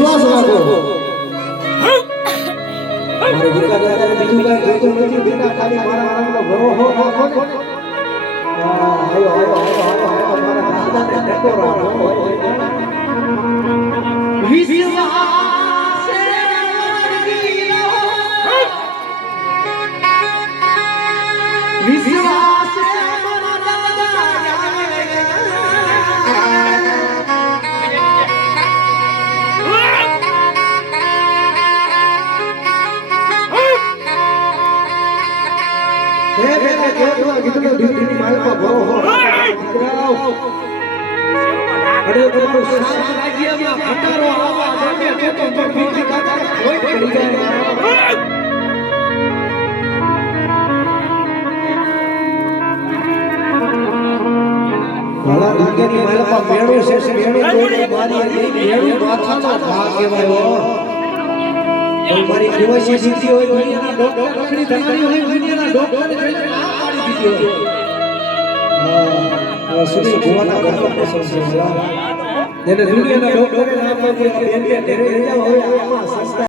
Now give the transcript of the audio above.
વિશ્વાસ રાખો મારે વિકાસ બીજું કાંઈ જોતું નથી બેટા ખાલી મારા નામનો ભરોસો રાખો ને આયો મારા દાદાને ટેકો રાખો વિશ્વાસ વિશ્વાસ कितना ड्यूटी माल का भरो हो अरे तुम्हारो साथ राज्य में हटारो आवा देखे तो बीच का कोई पड़ी जाए भला लागे ની માલ પર મેળો છે મેળો જોડે મારી મેળો માથાનો ભાગ કહેવાયો કોઈ મારી કેવાયસી સીધી હોય દુનિયાના ડોક્ટર રખડી ધનારી હોય દુનિયાના ડોક્ટર એટલે ના પાડી દીધી હોય સુનિલ ભુવાના ઘરનો પ્રસંગ છે જેને દુનિયાના ડોક્ટરે ના પાડી દીધી એટલે ઘરે લઈ જાવ હવે આમાં સંસ્થા